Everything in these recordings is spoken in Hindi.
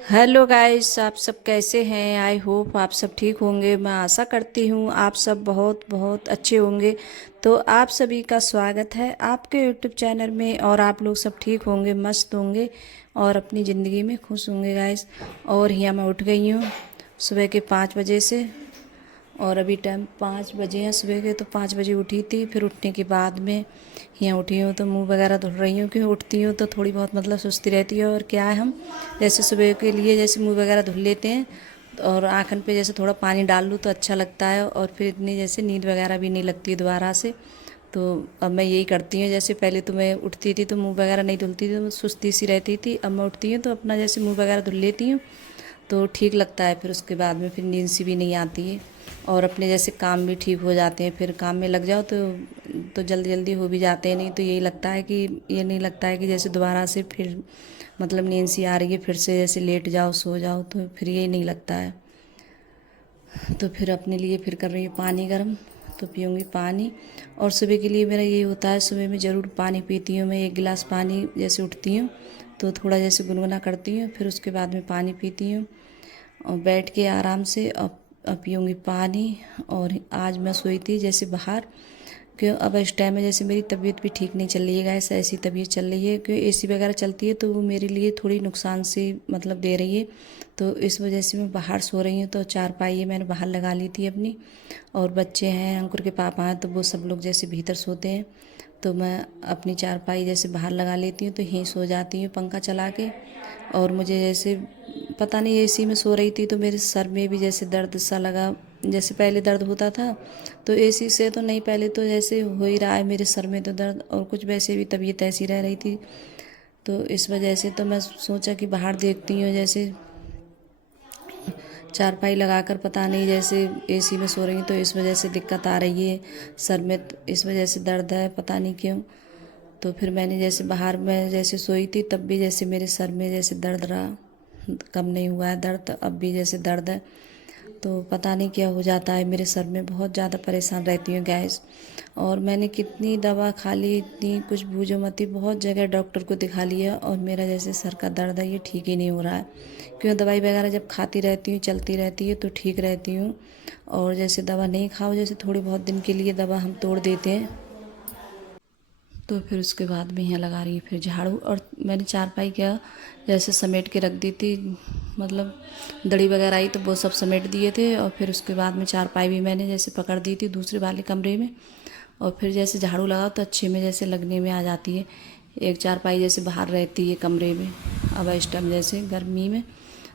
हेलो गाइस, आप सब कैसे हैं? आई होप आप सब ठीक होंगे। मैं आशा करती हूँ आप सब बहुत बहुत अच्छे होंगे। तो आप सभी का स्वागत है आपके यूट्यूब चैनल में, और आप लोग सब ठीक होंगे, मस्त होंगे और अपनी ज़िंदगी में खुश होंगे गाइस। और यहाँ मैं उठ गई हूँ सुबह के 5 बजे से, और अभी टाइम 5 बजे हैं सुबह के। तो 5 बजे उठी थी। फिर उठने के बाद में यहाँ उठी हूँ तो मुंह वगैरह धुल रही हूँ, क्योंकि उठती हूँ तो थोड़ी बहुत मतलब सुस्ती रहती है। और क्या है, हम जैसे सुबह के लिए जैसे मुंह वगैरह धुल लेते हैं और आँखन पे जैसे थोड़ा पानी डाल लूँ तो अच्छा लगता है, और फिर इतनी जैसे नींद वगैरह भी नहीं लगती दोबारा से। तो अब मैं यही करती हूँ। जैसे पहले तो मैं उठती थी तो मुंह वगैरह नहीं धुलती थी, तो सुस्ती सी रहती थी। अब मैं उठती हूँ तो अपना जैसे मुंह वगैरह धुल लेती हूँ तो ठीक लगता है। फिर उसके बाद में फिर नींद सी भी नहीं आती है, और अपने जैसे काम भी ठीक हो जाते हैं। फिर काम में लग जाओ तो जल्दी जल्दी हो भी जाते हैं। नहीं तो यही लगता है कि ये नहीं लगता है कि जैसे दोबारा से फिर मतलब नींद सी आ रही है, फिर से जैसे लेट जाओ सो जाओ, तो फिर यही नहीं लगता है। तो फिर अपने लिए फिर कर रही हूँ पानी गर्म, तो पीऊँगी पानी। और सुबह के लिए मेरा यही होता है, सुबह में ज़रूर पानी पीती हूँ मैं। 1 गिलास पानी जैसे उठती हूँ तो थोड़ा जैसे गुनगुना करती हूँ, फिर उसके बाद में पानी पीती हूँ और बैठ के आराम से अब पीऊँगी पानी। और आज मैं सोई थी जैसे बाहर, क्यों अब इस टाइम में जैसे मेरी तबीयत भी ठीक नहीं चल रही है गाइस। ऐसी तबीयत चल रही है क्यों एसी वगैरह चलती है तो वो मेरे लिए थोड़ी नुकसान सी मतलब दे रही है। तो इस वजह से मैं बाहर सो रही हूँ। तो चारपाई मैंने बाहर लगा ली थी अपनी, और बच्चे हैं, अंकुर के पापा हैं, तो वो सब लोग जैसे भीतर सोते हैं। तो मैं अपनी चारपाई जैसे बाहर लगा लेती हूँ तो यहीं सो जाती हूँ पंखा चला के। और मुझे जैसे पता नहीं एसी में सो रही थी तो मेरे सर में भी जैसे दर्द सा लगा। जैसे पहले दर्द होता था तो एसी से तो नहीं, पहले तो जैसे हो ही रहा है मेरे सर में तो दर्द, और कुछ वैसे भी तबीयत ऐसी रह रही थी। तो इस वजह से तो मैं सोचा कि बाहर देखती हूँ जैसे चारपाई लगाकर। पता नहीं जैसे एसी में सो रही हूँ तो इस वजह से दिक्कत आ रही है सर में, तो इस वजह से दर्द है, पता नहीं क्यों। तो फिर मैंने जैसे बाहर में जैसे सोई थी तब भी जैसे मेरे सर में जैसे दर्द रहा, कम नहीं हुआ है दर्द, अब भी जैसे दर्द है। तो पता नहीं क्या हो जाता है मेरे सर में, बहुत ज़्यादा परेशान रहती हूँ गैस। और मैंने कितनी दवा खा ली, इतनी कुछ बूझो मती, बहुत जगह डॉक्टर को दिखा लिया, और मेरा जैसे सर का दर्द है ये ठीक ही नहीं हो रहा है। क्यों दवाई वगैरह जब खाती रहती हूँ चलती रहती है तो ठीक रहती हूँ, और जैसे दवा नहीं खाओ जैसे थोड़ी बहुत दिन के लिए दवा हम तोड़ देते हैं। तो फिर उसके बाद में यहाँ लगा रही है फिर झाड़ू। और मैंने चारपाई क्या जैसे समेट के रख दी थी, मतलब दड़ी वगैरह आई तो वो सब समेट दिए थे। और फिर उसके बाद में चारपाई भी मैंने जैसे पकड़ दी थी दूसरे वाले कमरे में, और फिर जैसे झाड़ू लगाओ तो अच्छे में जैसे लगने में आ जाती है। एक चारपाई जैसे बाहर रहती है कमरे में, अब इस टाइम जैसे गर्मी में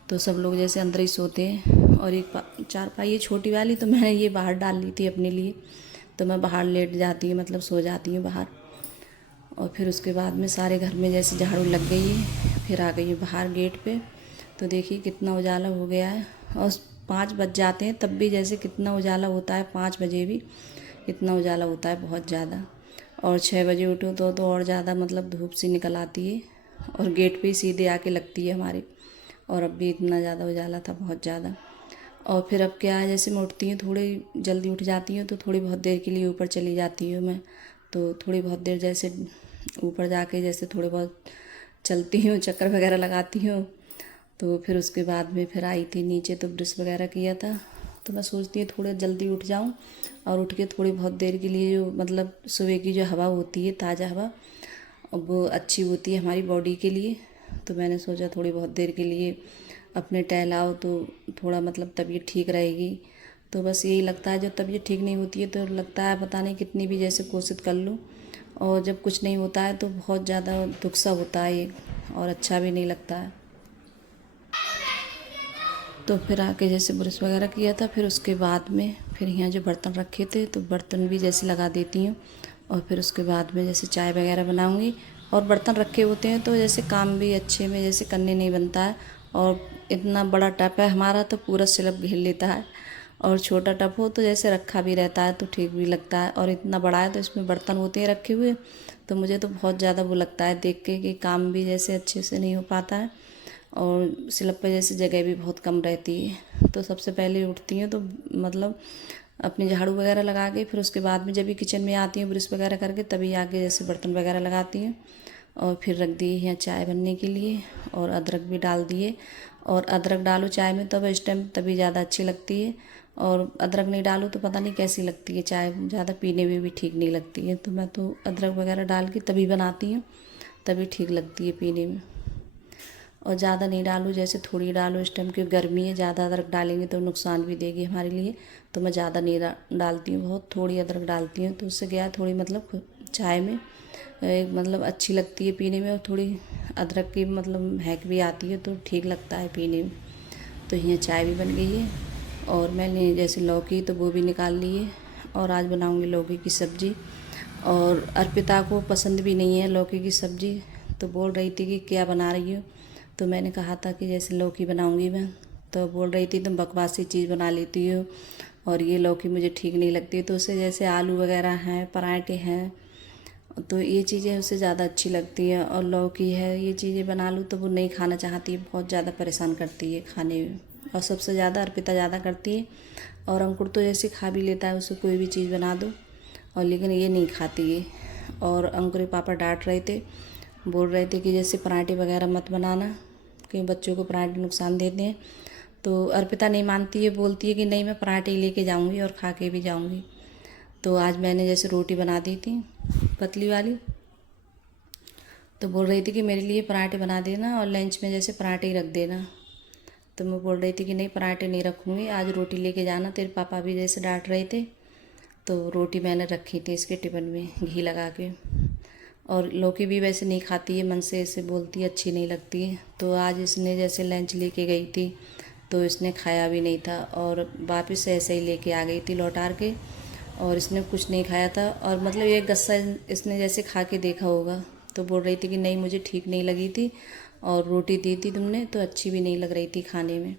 तो सब लोग जैसे अंदर ही सोते हैं, और एक चारपाई है छोटी वाली, तो मैंने ये बाहर डाल ली थी अपने लिए। तो मैं बाहर लेट जाती हूँ, मतलब सो जाती हूँ बाहर। और फिर उसके बाद में सारे घर में जैसे झाड़ू लग गई है, फिर आ गई है बाहर गेट पे। तो देखिए कितना उजाला हो गया है, और 5 बज जाते हैं तब भी जैसे कितना उजाला होता है, 5 बजे भी इतना उजाला होता है बहुत ज़्यादा। और 6 बजे उठो तो और ज़्यादा मतलब धूप सी निकल आती है, और गेट पे ही सीधे आके लगती है हमारे। और अब भी इतना ज़्यादा उजाला था, बहुत ज़्यादा। और फिर अब क्या है, जैसे मैं उठती हूँ थोड़ी जल्दी उठ जाती हूँ तो थोड़ी बहुत देर के लिए ऊपर चली जाती हूँ मैं। तो थोड़ी बहुत देर जैसे ऊपर जाके जैसे थोड़े बहुत चलती हूँ, चक्कर वगैरह लगाती हूँ। तो फिर उसके बाद में फिर आई थी नीचे तो ब्रश वगैरह किया था। तो मैं सोचती हूँ थोड़ा जल्दी उठ जाऊँ, और उठ के थोड़ी बहुत देर के लिए जो मतलब सुबह की जो हवा होती है ताज़ा हवा, वो अच्छी होती है हमारी बॉडी के लिए। तो मैंने सोचा थोड़ी बहुत देर के लिए अपने टहलाओ तो थोड़ा मतलब तबीयत ठीक रहेगी। तो बस यही लगता है, जब तबीयत ठीक नहीं होती है तो लगता है पता नहीं कितनी भी जैसे कोशिश कर लूँ, और जब कुछ नहीं होता है तो बहुत ज़्यादा दुख सा होता है ये, और अच्छा भी नहीं लगता है। तो फिर आके जैसे ब्रश वगैरह किया था, फिर उसके बाद में फिर यहाँ जो बर्तन रखे थे तो बर्तन भी जैसे लगा देती हूँ। और फिर उसके बाद में जैसे चाय वगैरह बनाऊँगी, और बर्तन रखे होते हैं तो जैसे काम भी अच्छे में जैसे करने नहीं बनता है। और इतना बड़ा टप है हमारा तो पूरा स्लैब घेर लेता है, और छोटा टप हो तो जैसे रखा भी रहता है तो ठीक भी लगता है। और इतना बड़ा है तो इसमें बर्तन होते हैं रखे हुए, तो मुझे तो बहुत ज़्यादा वो लगता है देख के कि काम भी जैसे अच्छे से नहीं हो पाता है, और स्लैब पे जैसे जगह भी बहुत कम रहती है। तो सबसे पहले उठती हूँ तो मतलब अपनी झाड़ू वगैरह लगा के फिर उसके बाद में जब भी किचन में आती हूँ ब्रश वगैरह करके, तभी आके जैसे बर्तन वगैरह लगाती हूँ। और फिर रख दिए यहाँ चाय बनने के लिए, और अदरक भी डाल दिए। और अदरक डालो चाय में तब इस टाइम तभी ज़्यादा अच्छी लगती है, और अदरक नहीं डालो तो पता नहीं कैसी लगती है चाय, ज़्यादा पीने में भी ठीक नहीं लगती है। तो मैं तो अदरक वगैरह डाल के तभी बनाती हूँ, तभी ठीक लगती है पीने में। और ज़्यादा नहीं डालो, जैसे थोड़ी डालो इस टाइम, क्योंकि गर्मी है, ज़्यादा अदरक डालेंगे तो नुकसान भी देगी हमारे लिए। तो मैं ज़्यादा नहीं डालती हूँ, बहुत थोड़ी अदरक डालती हूँ। तो उससे क्या है, थोड़ी मतलब चाय में मतलब अच्छी लगती है पीने में, और थोड़ी अदरक की मतलब महक भी आती है, तो ठीक लगता है पीने में। तो यहाँ चाय भी बन गई है, और मैंने जैसे लौकी तो वो भी निकाल ली है, और आज बनाऊँगी लौकी की सब्ज़ी। और अर्पिता को पसंद भी नहीं है लौकी की सब्ज़ी, तो बोल रही थी कि क्या बना रही हो। तो मैंने कहा था कि जैसे लौकी बनाऊंगी मैं, तो बोल रही थी तुम बकवासी चीज़ बना लेती हो, और ये लौकी मुझे ठीक नहीं लगती। तो उससे जैसे आलू वगैरह हैं, पराठे हैं, तो ये चीज़ें उससे ज़्यादा अच्छी लगती है। और लौकी है, ये चीज़ें बना लूँ तो वो नहीं खाना चाहती है, बहुत ज़्यादा परेशान करती है खाने में। और सबसे ज़्यादा अर्पिता ज़्यादा करती है, और अंकुर तो जैसे खा भी लेता है, उसे कोई भी चीज़ बना दो, और लेकिन ये नहीं खाती है। और अंकुर के पापा डांट रहे थे, बोल रहे थे कि जैसे पराठे वगैरह मत बनाना, कि बच्चों को पराठे नुकसान देते हैं। तो अर्पिता नहीं मानती है, बोलती है कि नहीं मैं पराठे ही लेके जाऊंगी और खा के भी जाऊंगी। तो आज मैंने जैसे रोटी बना दी थी पतली वाली, तो बोल रही थी कि मेरे लिए पराठे बना देना और लंच में जैसे पराठे ही रख देना। तो मैं बोल रही थी कि नहीं पराठे नहीं रखूँगी, आज रोटी लेके जाना, तेरे पापा भी जैसे डांट रहे थे। तो रोटी मैंने रखी थी इसके टिफ़िन में घी लगा के। और लौकी भी वैसे नहीं खाती है, मन से ऐसे बोलती है अच्छी नहीं लगती है। तो आज इसने जैसे लंच लेके गई थी, तो इसने खाया भी नहीं था, और वापस ऐसे ही लेके आ गई थी लौटार के, और इसने कुछ नहीं खाया था। और मतलब एक गस्सा इसने जैसे खा के देखा होगा, तो बोल रही थी कि नहीं मुझे ठीक नहीं लगी थी, और रोटी दी थी तुमने तो अच्छी भी नहीं लग रही थी खाने में,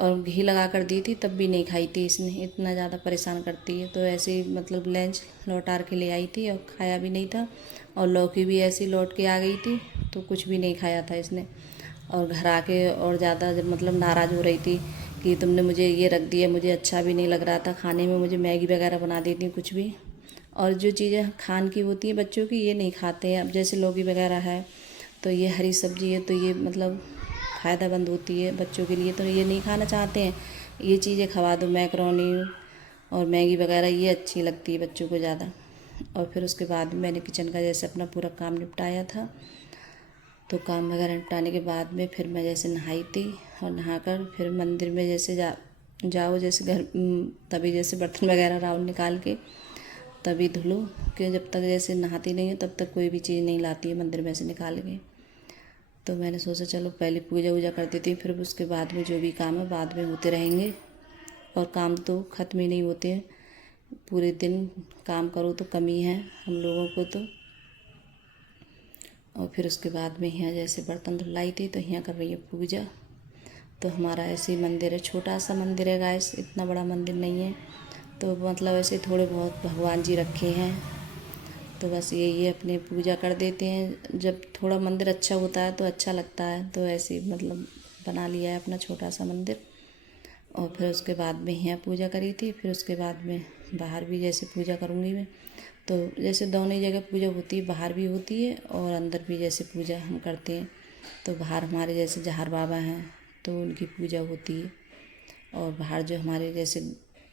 और घी लगा कर दी थी तब भी नहीं खाई थी इसने, इतना ज़्यादा परेशान करती है। तो ऐसे ही मतलब लंच लौटार के ले आई थी और खाया भी नहीं था, और लौकी भी ऐसे ही लौट के आ गई थी, तो कुछ भी नहीं खाया था इसने। और घर आके और ज़्यादा जब मतलब नाराज़ हो रही थी कि तुमने मुझे ये रख दिया, मुझे अच्छा भी नहीं लग रहा था खाने में, मुझे मैगी वगैरह बना देती कुछ भी। और जो चीज़ें खान की होती हैं बच्चों की, ये नहीं खाते हैं। अब जैसे लौकी वगैरह है, तो ये हरी सब्जी है, तो ये मतलब फ़ायदेमंद होती है बच्चों के लिए, तो ये नहीं खाना चाहते हैं। ये चीज़ें खवा दो, मैकरोनी और मैगी वगैरह, ये अच्छी लगती है बच्चों को ज़्यादा। और फिर उसके बाद मैंने किचन का जैसे अपना पूरा काम निपटाया था। तो काम वगैरह निपटाने के बाद में फिर मैं जैसे नहाई थी, और नहाकर फिर मंदिर में जैसे जाओ जैसे घर, तभी जैसे बर्तन वगैरह राउंड निकाल के तभी धुलो, कि जब तक जैसे नहाती नहीं है तब तक कोई भी चीज़ नहीं लाती है मंदिर में से निकाल के। तो मैंने सोचा चलो पहले पूजा वूजा कर देती हूँ, फिर उसके बाद में जो भी काम है बाद में होते रहेंगे। और काम तो ख़त्म ही नहीं होते हैं, पूरे दिन काम करो तो कमी है हम लोगों को तो। और फिर उसके बाद में यहाँ जैसे बर्तन धुलाई थी, तो यहाँ कर रही है पूजा। तो हमारा ऐसे ही मंदिर है, छोटा सा मंदिर है गाइस, इतना बड़ा मंदिर नहीं है। तो मतलब ऐसे थोड़े बहुत भगवान जी रखे हैं, तो बस यही है, अपने पूजा कर देते हैं। जब थोड़ा मंदिर अच्छा होता है तो अच्छा लगता है, तो ऐसे मतलब बना लिया है अपना छोटा सा मंदिर। और फिर उसके बाद में यहाँ पूजा करी थी, फिर उसके बाद में बाहर भी जैसे पूजा करूँगी मैं। तो जैसे दोनों जगह पूजा होती है, बाहर भी होती है और अंदर भी जैसे पूजा हम करते हैं। तो बाहर हमारे जैसे जहर बाबा हैं, तो उनकी पूजा होती है, और बाहर जो हमारे जैसे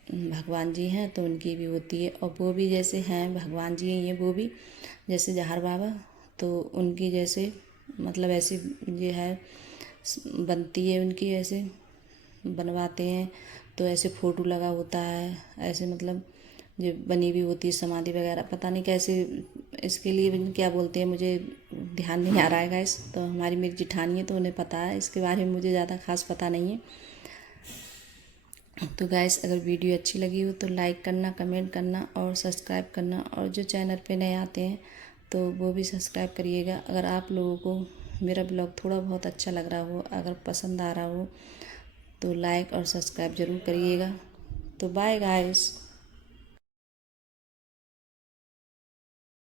भगवान जी हैं तो उनकी भी होती है। और वो भी जैसे हैं भगवान जी हैं ये, वो भी जैसे जहर बाबा, तो उनकी जैसे मतलब ऐसी ये है बनती है उनकी, ऐसे बनवाते हैं। तो ऐसे फ़ोटो लगा होता है, ऐसे मतलब जो बनी भी होती है समाधि वगैरह, पता नहीं कैसे इसके लिए क्या बोलते हैं, मुझे ध्यान नहीं आ रहा है गाइस। तो हमारी मेरी जिठानी है तो उन्हें पता है, इसके बारे में मुझे ज़्यादा खास पता नहीं है। तो गाइस अगर वीडियो अच्छी लगी हो तो लाइक करना, कमेंट करना और सब्सक्राइब करना, और जो चैनल पे नए आते हैं तो वो भी सब्सक्राइब करिएगा। अगर आप लोगों को मेरा ब्लॉग थोड़ा बहुत अच्छा लग रहा हो, अगर पसंद आ रहा हो, तो लाइक और सब्सक्राइब ज़रूर करिएगा। तो बाय गाइस।